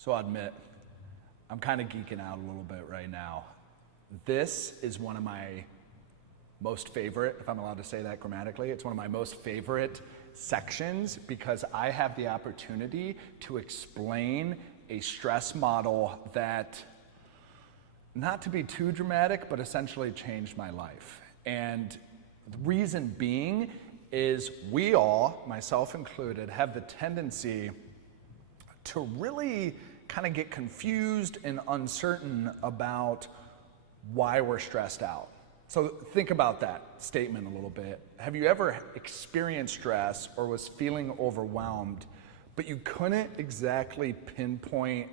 So I'll admit, I'm kind of geeking out a little bit right now. This is one of my most favorite, if I'm allowed to say that grammatically, it's one of my most favorite sections because I have the opportunity to explain a stress model that, not to be too dramatic, but essentially changed my life. And the reason being is we all, myself included, have the tendency to really kind of get confused and uncertain about why we're stressed out. So think about that statement a little bit. Have you ever experienced stress or was feeling overwhelmed, but you couldn't exactly pinpoint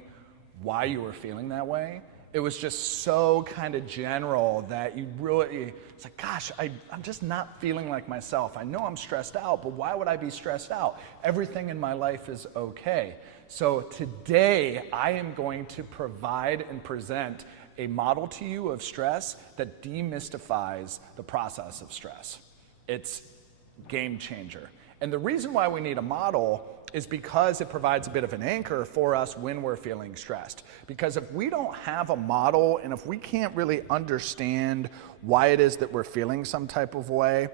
why you were feeling that way? It was just so kind of general that you really, it's like, gosh, I'm just not feeling like myself. I know I'm stressed out, but why would I be stressed out? Everything in my life is okay. So today, I am going to provide and present a model to you of stress that demystifies the process of stress. It's game changer. And the reason why we need a model is because it provides a bit of an anchor for us when we're feeling stressed. Because if we don't have a model and if we can't really understand why it is that we're feeling some type of way,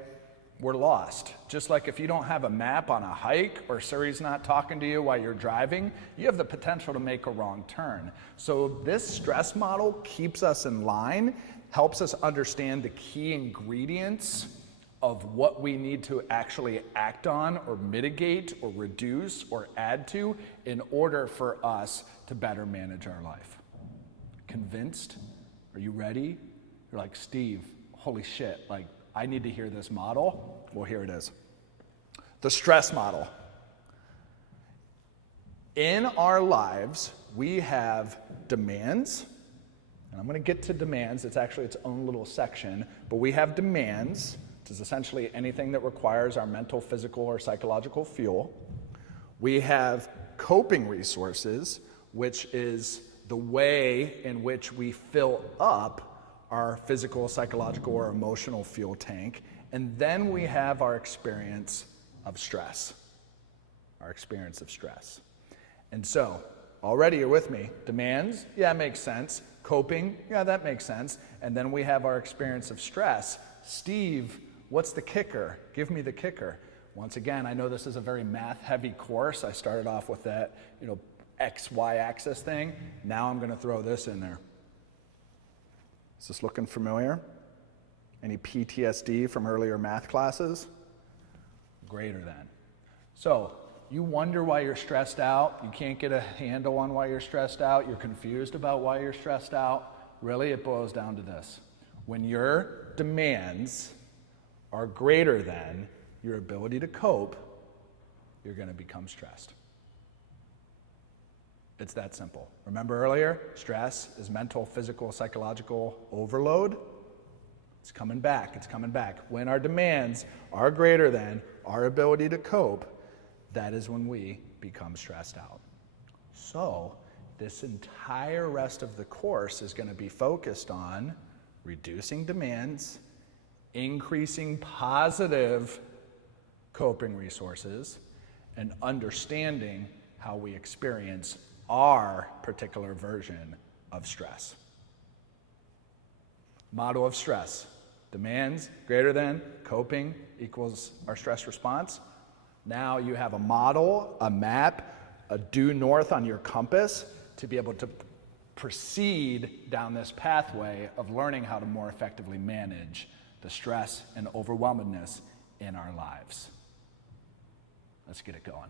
we're lost. Just like if you don't have a map on a hike or Siri's not talking to you while you're driving, you have the potential to make a wrong turn. So this stress model keeps us in line, helps us understand the key ingredients of what we need to actually act on or mitigate or reduce or add to in order for us to better manage our life. Convinced? Are you ready? You're like, Steve, holy shit, like I need to hear this model. Well, here it is. The stress model. In our lives, we have demands, and I'm going to get to demands. It's actually its own little section, but we have demands, which is essentially anything that requires our mental, physical, or psychological fuel. We have coping resources, which is the way in which we fill up our physical, psychological, or emotional fuel tank. And then we have our experience of stress. Our experience of stress. And so, already you're with me. Demands, yeah, makes sense. Coping, yeah, that makes sense. And then we have our experience of stress. Steve, what's the kicker? Give me the kicker. Once again, I know this is a very math-heavy course. I started off with that, X-Y axis thing. Now I'm going to throw this in there. Is this looking familiar? Any PTSD from earlier math classes? Greater than. So, you wonder why you're stressed out. You can't get a handle on why you're stressed out. You're confused about why you're stressed out. Really, it boils down to this. When your demands are greater than your ability to cope, you're going to become stressed. It's that simple. Remember earlier, stress is mental, physical, psychological overload. It's coming back, it's coming back. When our demands are greater than our ability to cope, that is when we become stressed out. So, this entire rest of the course is going to be focused on reducing demands, increasing positive coping resources, and understanding how we experience our particular version of stress. Model of stress. Demands greater than, coping equals our stress response. Now you have a model, a map, a due north on your compass to be able to proceed down this pathway of learning how to more effectively manage the stress and overwhelmedness in our lives. Let's get it going.